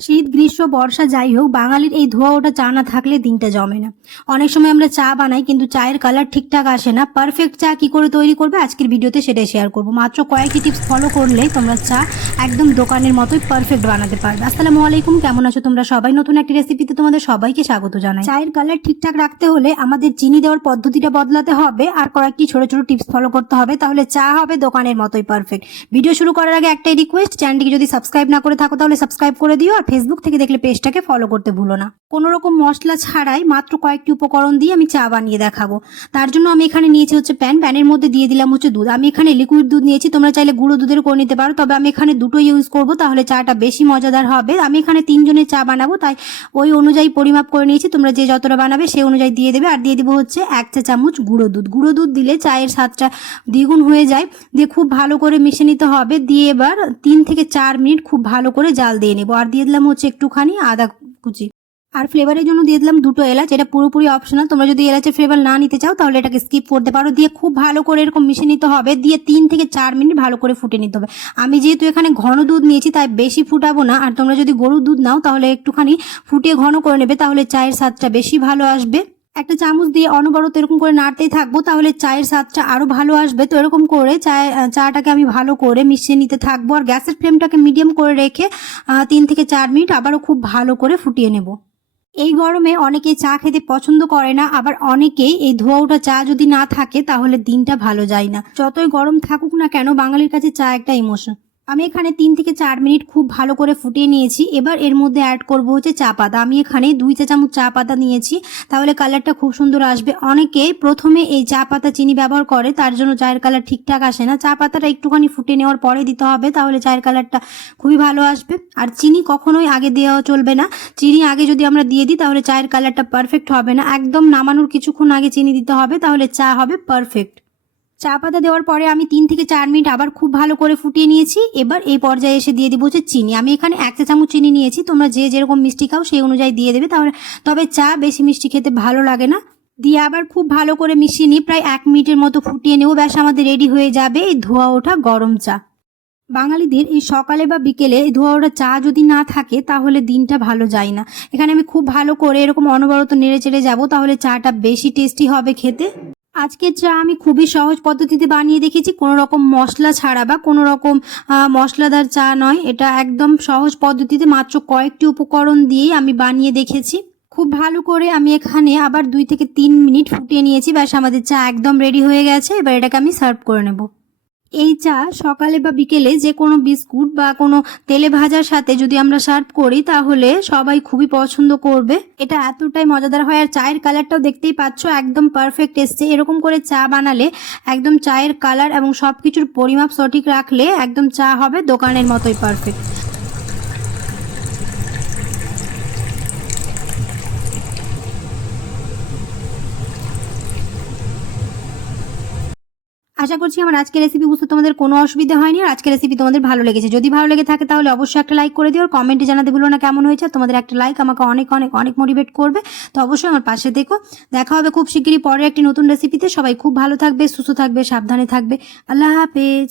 শীত, গ্রীষ্ম, বর্ষা যাই হোক, বাঙালির এই ধোয়া ওটা চা না থাকলে দিনটা জমে না। অনেক সময় আমরা চা বানাই, কিন্তু চায়ের কালার ঠিকঠাক আসে না। পারফেক্ট চা কি করে তৈরি করবে? আজকের ভিডিওতে সেটাই শেয়ার করব। মাত্র কয়েকটি টিপস ফলো করলেই তোমরা চা একদম দোকানের মতোই পারফেক্ট বানাতে পারবে। আসসালামু আলাইকুম, কেমন আছো তোমরা সবাই? নতুন একটি রেসিপিতে তোমাদের সবাইকে স্বাগত জানাই। চায়ের কালার ঠিকঠাক রাখতে হলে আমাদের চিনি দেওয়ার পদ্ধতিটা বদলাতে হবে আর কয়েকটি ছোট ছোট টিপস ফলো করতে হবে, তাহলে চা হবে দোকানের মতোই পারফেক্ট ভিডিও শুরু করার আগে একটাই রিকোয়েস্ট চ্যানেলটিকে যদি সাবস্ক্রাইব না করে থাকো, তাহলে সাবস্ক্রাইব করে দিও ফেসবুক থেকে দেখলে পেজটাকে ফলো করতে ভুলো না। কোনো রকম মশলা ছাড়াই মাত্র কয়েকটি উপকরণ দিয়ে আমি চা বানিয়ে দেখাবো। তার জন্য আমি এখানে নিয়েছি হচ্ছে প্যান প্যানের মধ্যে দিয়ে দিলাম হচ্ছে দুধ। আমি এখানে লিকুইড দুধ নিয়েছি, তোমরা চাইলে গুঁড়ো দুধের করে নিতে পারো, তবে আমি এখানে দুটো ইউজ করব, তাহলে চাটা বেশি মজাদার হবে। আমি এখানে তিনজনের চা বানাবো, তাই ওই অনুযায়ী পরিমাপ করে নিয়েছি, তোমরা যে যতটা বানাবে সেই অনুযায়ী দিয়ে দেবে, আর দিয়ে দেবো হচ্ছে এক চা চামচ গুঁড়ো দুধ। গুঁড়ো দুধ দিলে চায়ের স্বাদটা দ্বিগুণ হয়ে যায়। দিয়ে খুব ভালো করে মিশে নিতে হবে, দিয়ে এবার তিন থেকে চার মিনিট খুব ভালো করে জাল দিয়ে নেব। আর দিয়ে দিলাম হচ্ছে একটুখানি আদা কুচি। আর ফ্লেভারের জন্য দিয়ে দিলাম দুটো এলাচ, এটা পুরোপুরি অপশনাল তোমরা যদি এলাচের ফ্লেভার না নিতে চাও, তাহলে এটাকে স্কিপ করতে পারো। দিয়ে খুব ভালো করে এরকম মিশে নিতে হবে। দিয়ে তিন থেকে চার মিনিট ভালো করে ফুটে নিতে হবে। আমি যেহেতু এখানে ঘন দুধ নিয়েছি, তাই বেশি ফুটাবো না। আর তোমরা যদি গরুর দুধ নাও, তাহলে একটুখানি ফুটিয়ে ঘন করে নেবে, তাহলে চায়ের স্বাদটা বেশি ভালো আসবে। একটা চামচ দিয়ে অনবরত এরকম করে নাড়তেই থাকব, তাহলে চায়ের স্বাদটা আরও ভালো আসবে। তো এরকম করে চায় চাটাকে আমি ভালো করে মিশিয়ে নিতে থাকব। আর গ্যাসের ফ্লেমটাকে মিডিয়াম করে রেখে তিন থেকে চার মিনিট আবারও খুব ভালো করে ফুটিয়ে নেব। এই গরমে অনেকেই চা খেতে পছন্দ করে না, আবার অনেকেই এই ধোয়া ওঠা চা যদি না থাকে, তাহলে দিনটা ভালো যায় না। যতই গরম থাকুক না কেন, বাঙালির কাছে চা একটা ইমোশন। আমি এখানে তিন থেকে চার মিনিট খুব ভালো করে ফুটিয়ে নিয়েছি। এবার এর মধ্যে অ্যাড করব হচ্ছে চা পাতা। আমি এখানে দুই চা চামচ চা পাতা নিয়েছি। তাহলে কালারটা খুব সুন্দর আসবে। অনেকে প্রথমে এই চা পাতা চিনি ব্যবহার করে, তার জন্য চায়ের কালার ঠিকঠাক আসে না। চা পাতাটা একটুখানি ফুটে নেওয়ার পরে দিতে হবে, তাহলে চায়ের কালারটা খুবই ভালো আসবে। আর চিনি কখনোই আগে দেওয়া চলবে না। চিনি আগে যদি আমরা দিয়ে দিই, তাহলে চায়ের কালারটা পারফেক্ট হবে না। একদম নামানোর কিছুক্ষণ আগে চিনি দিতে হবে, তাহলে চা হবে পারফেক্ট চা পাতা দেওয়ার পরে আমি তিন থেকে চার মিনিট আবার খুব ভালো করে ফুটিয়ে নিয়েছি। এবার এই পর্যায়ে এসে দিয়ে দিব হচ্ছে চিনি। আমি এখানে এক চা চামচ চিনি নিয়েছি। তোমরা যে যেরকম মিষ্টি খাও সেই অনুযায়ী দিয়ে দেবে। তাহলে, তবে চা বেশি মিষ্টি খেতে ভালো লাগে না। দিয়ে আবার খুব ভালো করে মিশিয়ে নিই প্রায় এক মিনিটের মতো ফুটিয়ে নেব। ব্যাস, আমাদের রেডি হয়ে যাবে এই ধোয়া ওঠা গরম চা। বাঙালিদের এই সকালে বা বিকেলে এই ধোয়া ওঠা চা যদি না থাকে, তাহলে দিনটা ভালো যায় না। এখানে আমি খুব ভালো করে এরকম অনবরত নেড়ে চেড়ে যাব, তাহলে চাটা বেশি টেস্টি হবে খেতে। আজকের চা আমি খুবই সহজ পদ্ধতিতে বানিয়ে দেখেছি। কোনো রকম মশলা ছাড়া বা কোনো রকম মশলাদার চা নয়। এটা একদম সহজ পদ্ধতিতে মাত্র কয়েকটি উপকরণ দিয়েই আমি বানিয়ে দেখেছি। খুব ভালো করে আমি এখানে আবার দুই থেকে তিন মিনিট ফুটিয়ে নিয়েছি। ব্যাস, আমাদের চা একদম রেডি হয়ে গেছে। এবার এটাকে আমি সার্ভ করে নেব। এই চা সকালে বা বিকেলে যে কোনো বিস্কুট বা কোনো তেলে ভাজার সাথে যদি আমরা সার্ভ করি, তাহলে সবাই খুবই পছন্দ করবে। এটা এতটাই মজাদার হয়। আর চায়ের কালারটাও দেখতেই পাচ্ছ, একদম পারফেক্ট এসছে। এরকম করে চা বানালে একদম চায়ের কালার এবং সব কিছুর পরিমাপ সঠিক রাখলে একদম চা হবে, দোকানের মতোই পারফেক্ট আশা করছি আমার আজকের রেসিপি বুঝতে তোমাদের কোনো অসুবিধা হয়নি আর আজকের রেসিপি তোমাদের ভালো লেগেছে। যদি ভালো লেগে থাকে তাহলে অবশ্যই একটা লাইক করে দিও আর কমেন্টে জানাতে ভুলো না কেমন হয়েছে তোমাদের একটা লাইক আমাকে অনেক অনেক অনেক মোটিভেট করবে। তো অবশ্যই আমার পাশে দেখো দেখা হবে খুব শিগগিরই পরে একটি নতুন রেসিপিতে সবাই খুব ভালো থাকবে, সুস্থ থাকবে, সাবধানে থাকবে। আল্লাহ হাফেজ।